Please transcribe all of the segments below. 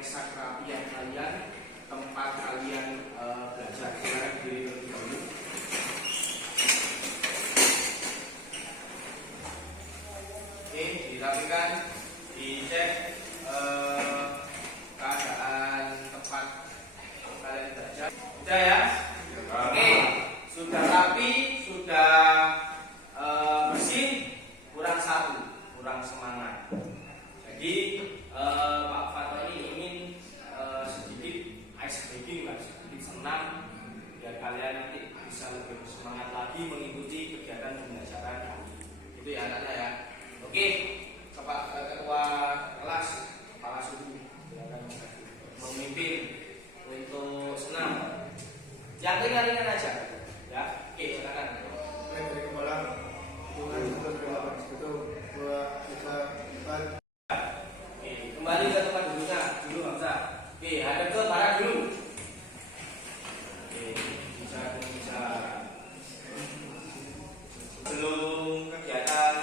memeriksa kerapian kalian, tempat kalian belajar. Silakan diri terlebih dahulu. Oke, dirapikan, dicek keadaan tempat kalian belajar. Sudah ya? Oke, sudah rapi, sudah bersih, kurang satu, kurang semangat. Jadi Pak Fatoni ingin sedikit ice breaking lah, sedikit senang biar kalian nanti bisa lebih bersemangat lagi mengikuti kegiatan pembelajaran kali ini. Itu ya anak-anak ya. Oke, ketua kelas, kepala suku silakan memimpin untuk senam. Yang ringan-ringan aja, ya. Oke, silakan. Dari kepala, hitungan 1, 2, 3, 4. Oke, kembali ke tempat duduknya dulu Hamzah. Oke, hadap ke barat dulu. Oke, bisa. Sebelum kegiatan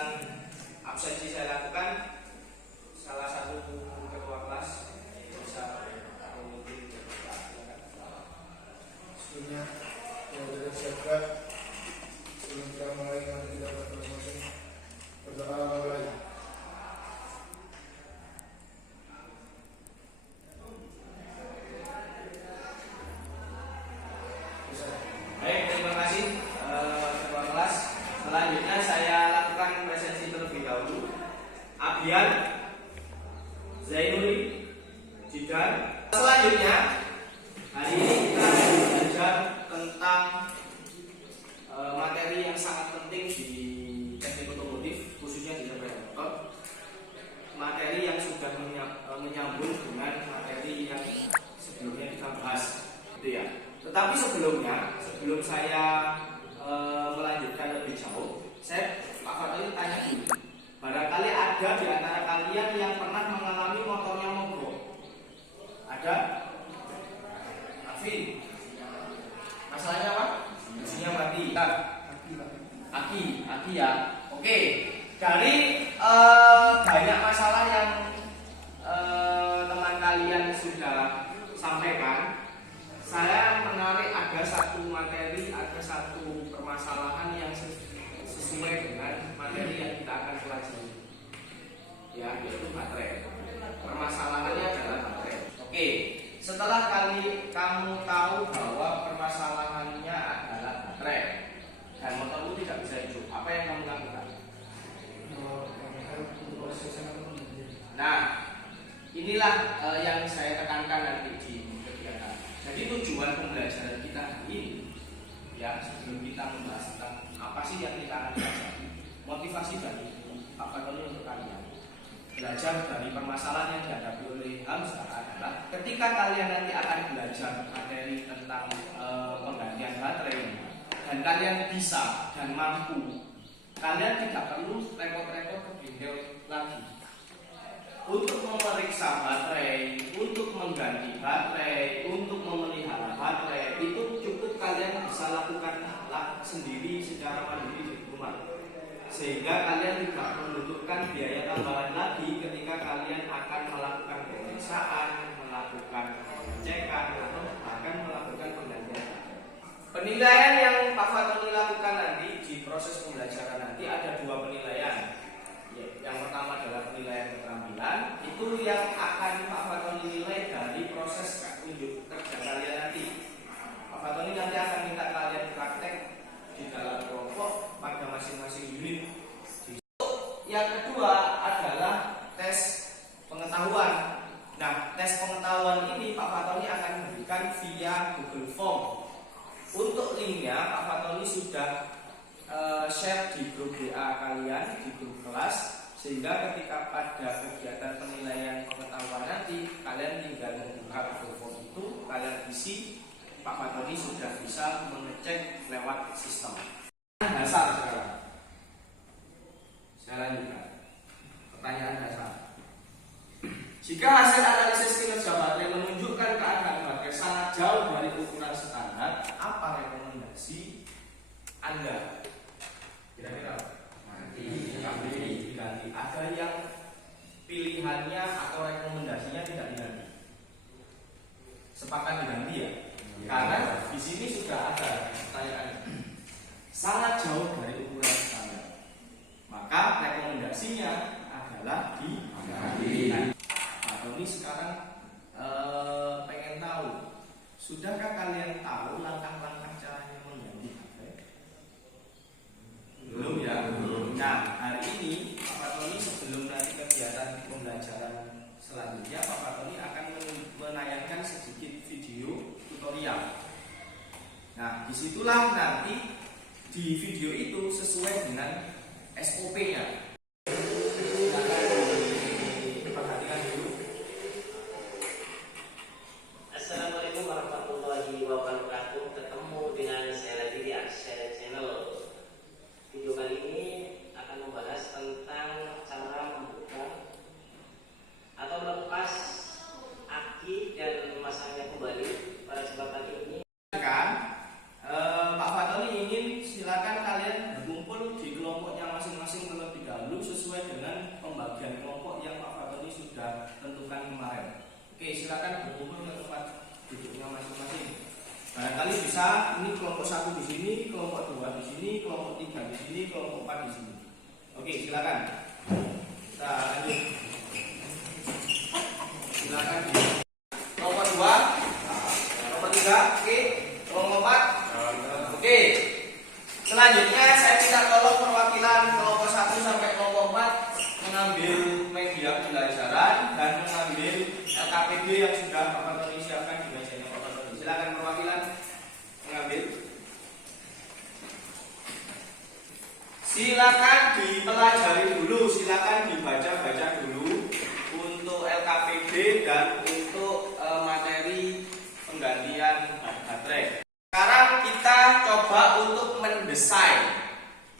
absensi saya lakukan, salah satu ketua kelas bisa memimpin kegiatan. Sebelumnya, yang sudah siapkan sebelum kita mulai nanti kita berproses berdoa mulai. Baik, terima kasih ketua kelas. Selanjutnya saya lakukan presensi terlebih dahulu. Abian, Zainuri, Jidan. Selanjutnya hari ini kita akan belajar tentang materi yang sangat penting di teknik otomotif, khususnya di sepeda motor. Materi yang sudah menyambung dengan materi yang sebelumnya kita bahas, gitu ya. Tetapi sebelum saya melanjutkan lebih jauh, saya Pak Fatoni tanya dulu. Barangkali ada di antara kalian yang pernah mengalami motornya mogok? Ada? Afin? Masalahnya apa? Mesinnya mati. Aki ya. Oke. Dari banyak masalah yang teman kalian sudah sampaikan, saya menarik ada satu materi, ada satu permasalahan yang sesuai dengan materi yang kita akan pelajari, ya, yaitu baterai. Permasalahannya adalah baterai. Oke, setelah kamu tahu bahwa permasalahannya adalah baterai dan motor itu tidak bisa hidup, apa yang kamu lakukan? Nah, inilah yang saya tekankan nanti di kegiatan. Jadi tujuan pembelajaran kita hari ini, ya, sebelum kita membahas tentang apa sih yang kita akan pelajari, motivasi dari Pak Fatoni untuk kalian belajar dari permasalahan yang dihadapi oleh Hamzah adalah ketika kalian nanti akan belajar materi tentang penggantian baterai dan kalian bisa dan mampu, kalian tidak perlu repot-repot ke bengkel lagi untuk memeriksa baterai, untuk mengganti baterai, untuk memelihara baterai. Itu cukup kalian bisa lakukan sendiri secara mandiri di rumah, sehingga kalian tidak membutuhkan biaya tambahan lagi ketika kalian akan melakukan pemeriksaan, melakukan pengecekan, atau bahkan melakukan penggantian. Penilaian yang Pak Fatoni lakukan nanti di proses pembelajaran nanti ada 2 penilaian. Yang pertama adalah penilaian keterampilan, itu yang akan Pak Fatoni nilai dari proses unjuk kerja kalian nanti. Pak Fatoni nanti akan minta kalian praktek di dalam kelompok pada masing-masing unit. Yang kedua adalah tes pengetahuan. Nah, tes pengetahuan ini Pak Fatoni akan memberikan via Google Form. Untuk linknya Pak Fatoni sudah share di grup WA kalian, di grup kelas, sehingga ketika pada kegiatan penilaian pengetahuan nanti kalian tinggal membuka Google Form itu, kalian isi, Pak Fatoni sudah bisa mengecek lewat sistem. Dasar sekarang. Saya lanjutkan. Pertanyaan dasar. Jika hasil analisis kinerja baterai menunjukkan keadaan baterai sangat jauh dari ukuran standar, apa rekomendasi Anda? Kira-kira diganti. Ada yang pilihannya atau rekomendasinya tidak diganti. Sepakat diganti ya? Karena di sini sudah ada pertanyaan sangat jauh dari ukuran standar. Maka rekomendasinya adalah diganti. Pak Tony sekarang pengen tahu, sudahkah kalian tahu langkah-langkah caranya mengganti HP? Belum ya? Nah, hari ini Pak Tony sebelum nanti kegiatan pembelajaran selanjutnya, Pak Tony akan menayangkan sedikit video tutorial. Nah, disitulah nanti di video itu sesuai dengan SOP-nya. Perhatikan dulu. Assalamualaikum warahmatullahi wabarakatuh. Ketemu dengan saya lagi di Aksya Channel. Video kali ini akan membahas tentang cara membuka atau melepas aki dan memasangnya kembali pada jembatan ini. Pak Fatoni ingin silakan kalian berkumpul di kelompoknya masing-masing terlebih dahulu sesuai dengan pembagian kelompok yang Pak Fatoni sudah tentukan kemarin. Oke, silakan berkumpul ke tempat duduknya masing-masing. Barangkali bisa ini kelompok 1 di sini, kelompok 2 di sini, kelompok 3 di sini, kelompok 4 di sini. Oke, silakan. Kita lanjut. Silakan di kelompok 2, kelompok 3, oke, kelompok 4. Oke. Selanjutnya saya minta tolong perwakilan kelompok 1 sampai kelompok 4 mengambil media pembelajaran dan mengambil LKPD yang sudah Pak Tony siapkan di mejanya Pak Tony. Silakan perwakilan mengambil. Silakan dipelajari dulu, silakan dibaca-baca dulu untuk LKPD dan untuk materi penggantian baterai. Sekarang kita coba untuk mendesain,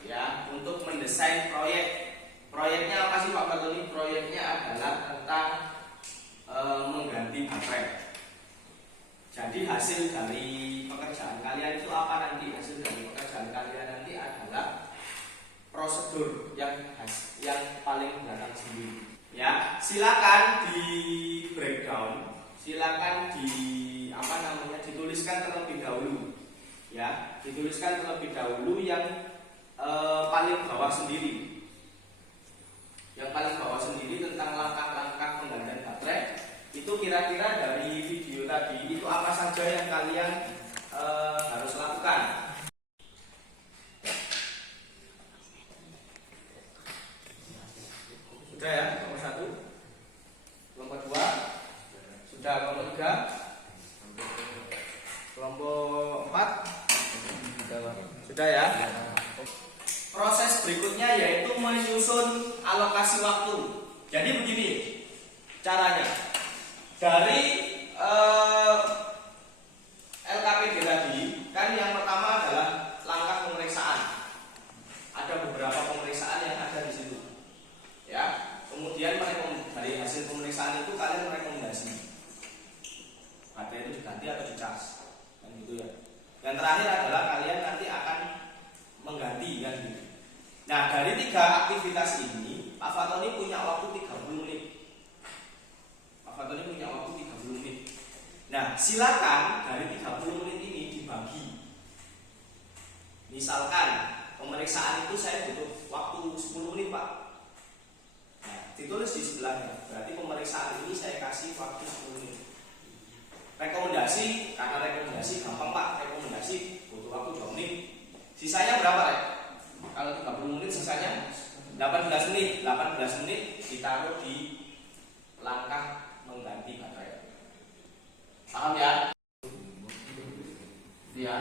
ya, untuk mendesain proyek. Proyeknya apa sih Pak Fatoni? Proyeknya adalah tentang mengganti baterai. Jadi hasil dari pekerjaan kalian itu apa nanti? Hasil dari pekerjaan kalian nanti adalah prosedur yang paling belakang sendiri. Ya, silakan di breakdown, silakan dituliskan terlebih dahulu. Ya, dituliskan terlebih dahulu yang paling bawah sendiri. Yang paling bawah sendiri tentang langkah-langkah penggantian baterai. Itu kira-kira dari video tadi itu apa saja yang kalian harus lakukan. Sudah ya, nomor 1. Kelompok 2. Sudah, kelompok 3. Kelompok 4. Sudah ya. Proses berikutnya yaitu menyusun alokasi waktu. Jadi begini caranya. Dari LKPD tadi, kan yang pertama adalah langkah pemeriksaan. Ada beberapa pemeriksaan yang ada di situ. Ya, kemudian dari hasil pemeriksaan itu kalian merekomendasi baterai itu diganti atau dicas, kan gitu ya. Yang terakhir adalah kalian nanti akan mengganti, kan gitu. Nah, dari 3 aktivitas ini Pak Fatoni punya waktu 30 menit. Pak Fatoni punya waktu 30 menit. Nah, silakan dari 30 menit ini dibagi. Misalkan pemeriksaan itu saya butuh waktu 10 menit Pak. Nah, ditulis di sebelahnya. Berarti pemeriksaan ini saya kasih waktu 10 menit. Rekomendasi, karena rekomendasi gampang Pak. Rekomendasi butuh waktu 2 menit. Sisanya berapa Rek? Kalau 30 menit sisanya 18 menit. 18 menit ditaruh di langkah mengganti baterai. Paham ya? Ya.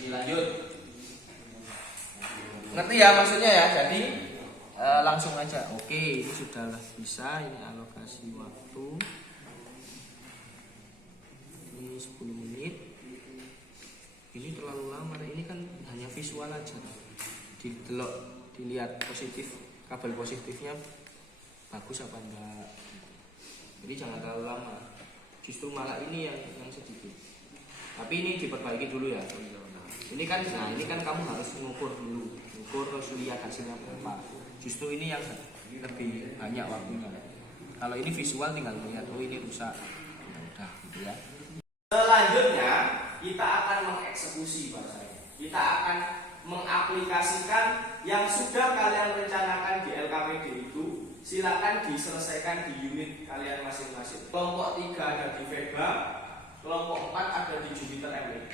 Dilanjut. Ngerti ya maksudnya ya? Jadi langsung aja. Oke, ini sudah bisa. Ini alokasi waktu. Ini 10 menit. Ini terlalu lama. Ini kan hanya visual aja. Dilihat positif, kabel positifnya bagus apa enggak. Jadi jangan terlalu lama. Justru malah ini yang sedikit. Tapi ini diperbaiki dulu ya. Ini kan kamu harus mengukur dulu, terus lihat hasilnya berapa. Justru ini yang lebih banyak waktunya. Kalau ini visual tinggal lihat, oh ini rusak, ya udah gitu ya. Selanjutnya kita akan mengeksekusi bahasanya. Kita akan mengaplikasikan yang sudah kalian rencanakan di LKPD itu. Silakan diselesaikan di unit kalian masing-masing. Kelompok 3 ada di Vega, kelompok 4 ada di Jupiter ME.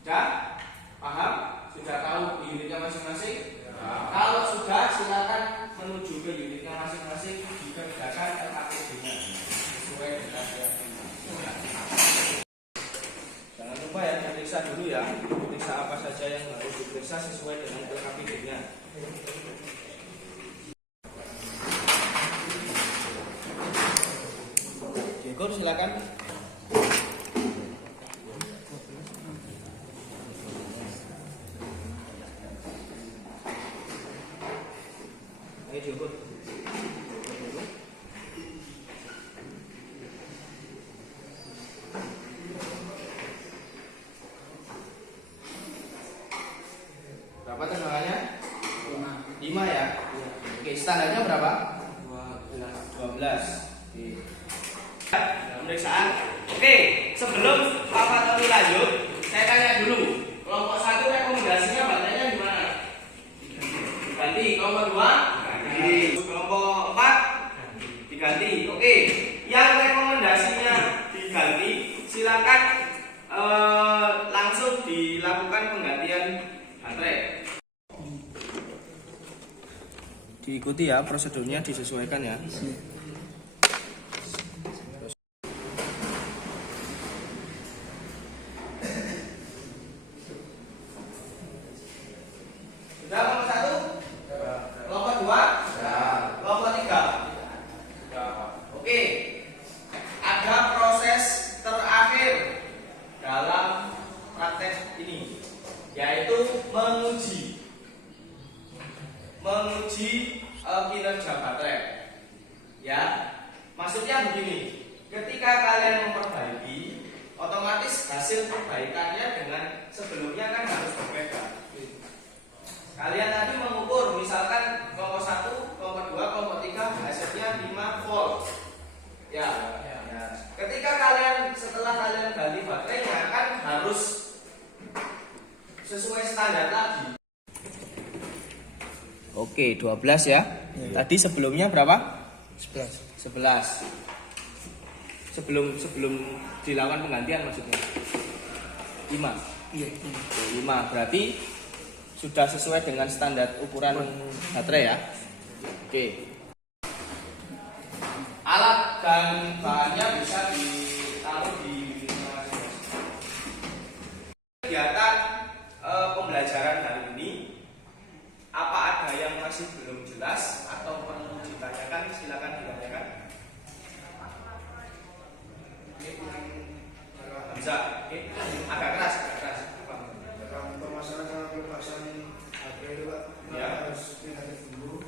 Sudah? Paham? Sudah tahu di unitnya masing-masing? Ya. Kalau sudah, silakan menuju ke unitnya masing-masing, dikerjakan LKPD-nya sesuai dengan yang jangan lupa ya, diperiksa dulu ya. Periksa apa saja yang harus diperiksa sesuai dengan LKPD-nya. Diego, silakan. Ayo Diego. Berapa tegangannya? 5 ya? Oke, standarnya berapa? 12. Oke. Pemeriksaan. Oke, sebelum Bapak Tony lanjut, saya tanya dulu. Kelompok 1 rekomendasinya baterainya gimana? Diganti. Kelompok 2? Diganti. Kelompok 4? Diganti. Oke, yang rekomendasinya diganti, silakan langsung dilakukan penggantian baterai. Diikuti ya prosedurnya, disesuaikan ya. Sudah kelompok 1? Kelompok 2? Kelompok 3? Oke. Ada proses terakhir dalam praktek ini, yaitu menguji kinerja baterai. Ya, maksudnya begini. Ketika kalian memperbaiki, otomatis hasil perbaikannya dengan sebelumnya kan harus berbeda. Kalian tadi mengukur, misalkan kelompok 1, kelompok 2, kelompok 3 hasilnya 5 volt. Ya. Ketika setelah kalian ganti baterainya kan harus sesuai standar lagi. Oke, 12 ya. Tadi sebelumnya berapa? 11. Sebelum dilakukan penggantian maksudnya. 5. Iya. 5 berarti sudah sesuai dengan standar ukuran baterai ya. Oke. Alat dan bahannya bisa ditaruh di masing-masing. Kegiatan pembelajaran hari ini, apa ada yang masih belum jelas atau perlu ditanyakan? Silakan ditanyakan. Bisa. Oke. Agak keras. Dalam permasalahan sama pelepasan HP itu Pak, Ya. harus negatif dulu,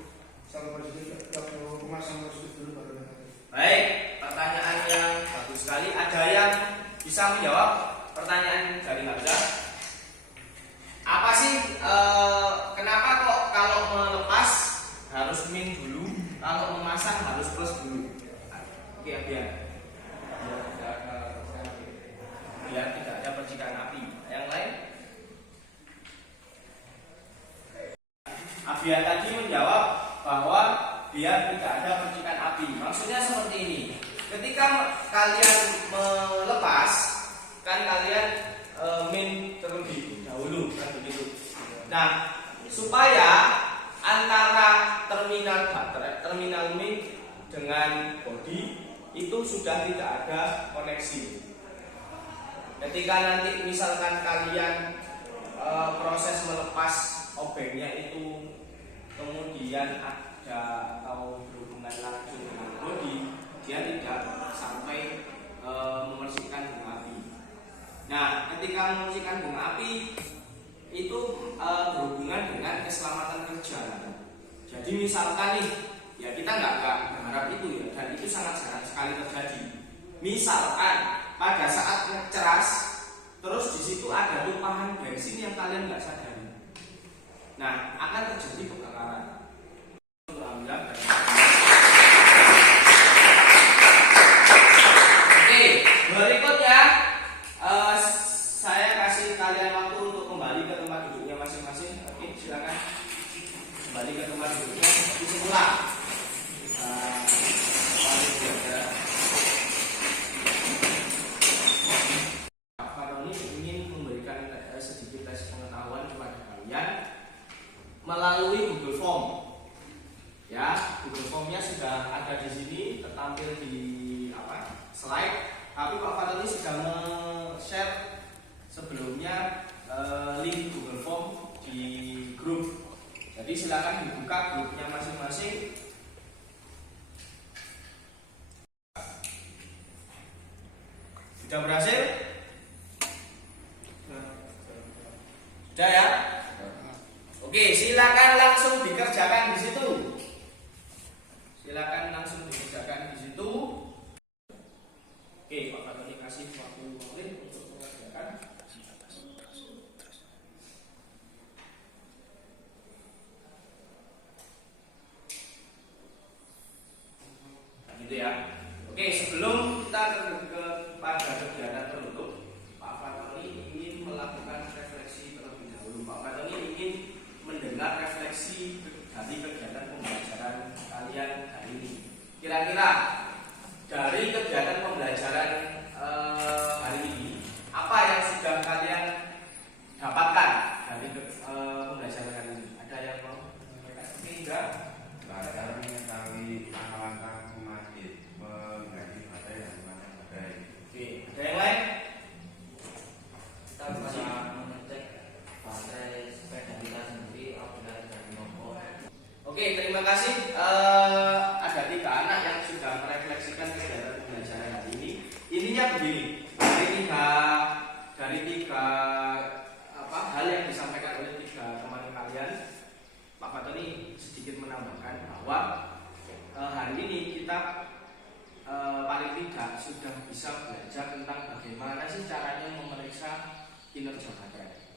sama positif, kalau pemasangan positif dulu baru negatif. Baik, pertanyaan yang bagus sekali. Ada yang bisa menjawab pertanyaan dari Hamzah? Apa sih kenapa kok kalau melepas harus min dulu, kalau memasang harus plus dulu? Oke, biar tidak ada percikan api. Yang lain? Abian tadi menjawab bahwa biar tidak ada percikan api. Maksudnya seperti ini. Ketika kalian melepas, kan kalian min terlebih dahulu, kan begitu. Nah, supaya antara terminal min dengan body itu sudah tidak ada koneksi. Ketika nanti misalkan kalian proses melepas obengnya itu kemudian ada atau berhubungan langsung dengan body, dia tidak sampai membersihkan bunga api. Nah, ketika membersihkan bunga api itu berhubungan dengan keselamatan kerja. Jadi misalkan nih, ya kita nggak berharap itu ya, dan itu sangat jarang sekali terjadi. Misalkan pada saat ngecas, terus di situ ada tumpahan bensin yang kalian nggak sadari. Nah, akan terjadi kebakaran. Oke, berikutnya Tapi Pak Fatoni sudah share sebelumnya link Google Form di grup. Jadi silakan dibuka grupnya masing-masing. Sudah berhasil? Sudah ya? Oke, silakan langsung dikerjakan di situ. Silakan langsung dikerjakan di situ. Oke, Pak Fatoni kasih waktu menit untuk mengerjakan. Nah, gitu ya. Oke, sebelum kita pada kegiatan penutup, Pak Fatoni ingin melakukan refleksi terlebih dahulu. Pak Fatoni ingin mendengar refleksi dari kegiatan pembelajaran kalian hari ini. Kira-kira dari kegiatan pembelajaran hari ini, apa yang sudah kalian dapatkan dari pembelajaran hari ini? Ada yang mau menyampaikan? Tidak. Belajar mengetahui langkah-langkah masjid mengganti baterai dan menggunakan baterai. Oke, ada yang lain? Kita bisa mengecek baterai sepeda kita sendiri apabila sudah dinompol. Oke, terima kasih. Ada 3 anak yang sudah merefleksikan kegiatan pembelajaran hari ini. Intinya begini, dari tiga hal yang disampaikan oleh 3 teman kalian, Pak Fatoni sedikit menambahkan bahwa hari ini kita paling tidak sudah bisa belajar tentang bagaimana sih caranya memeriksa kinerja baterai.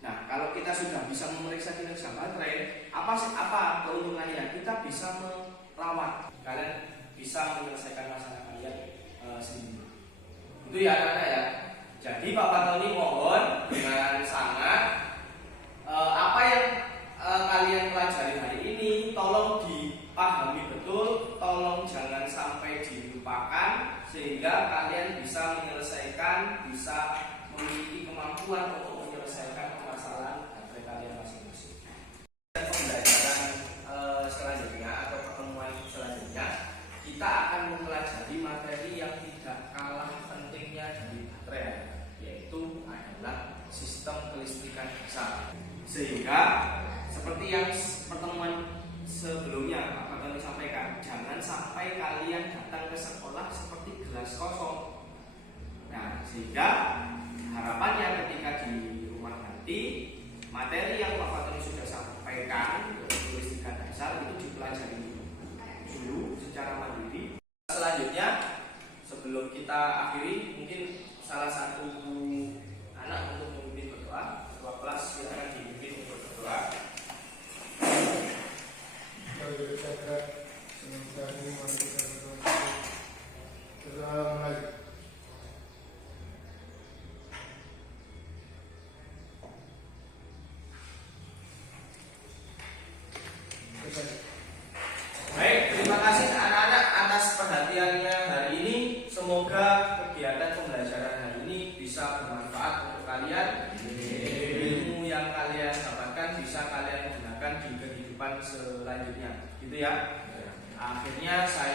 Nah, kalau kita sudah bisa memeriksa kinerja baterai, apa keuntungannya? Kita bisa merawat, kalian bisa menyelesaikan masalah kalian sendiri. Itu ya anak-anak ya. Jadi Pak Fatoni mohon dengan sangat apa yang kalian pelajari hari ini tolong dipahami betul, tolong jangan sampai dilupakan sehingga kalian bisa menyelesaikan, bisa memiliki kemampuan untuk menyelesaikan permasalahan baterai kalian masing-masing. Pembelajaran selanjutnya atau pertemuan selanjutnya kita akan mempelajari materi yang tidak kalah pentingnya dari baterai, yaitu adalah sistem kelistrikan dasar. Sehingga seperti yang pertemuan sebelumnya Pak Fatoni sampaikan, jangan sampai kalian datang ke sekolah seperti gelas kosong. Nah, sehingga harapannya ketika di rumah nanti materi yang Pak Fatoni sudah sampaikan kelistrikan dasar itu dipelajari dulu secara mandiri. Selanjutnya sebelum kita akhiri, mungkin salah satu anak untuk memimpin berdoa. Ketua kelas silakan dipimpin untuk berdoa. Kita berjaga semoga iman kita berdoa. Assalamualaikum. Baik, terima kasih anak-anak atas perhatiannya hari ini. Semoga kegiatan pembelajaran hari ini bisa bermanfaat untuk kalian. Ilmu yang kalian dapatkan bisa kalian gunakan di kehidupan selanjutnya, gitu ya. Akhirnya saya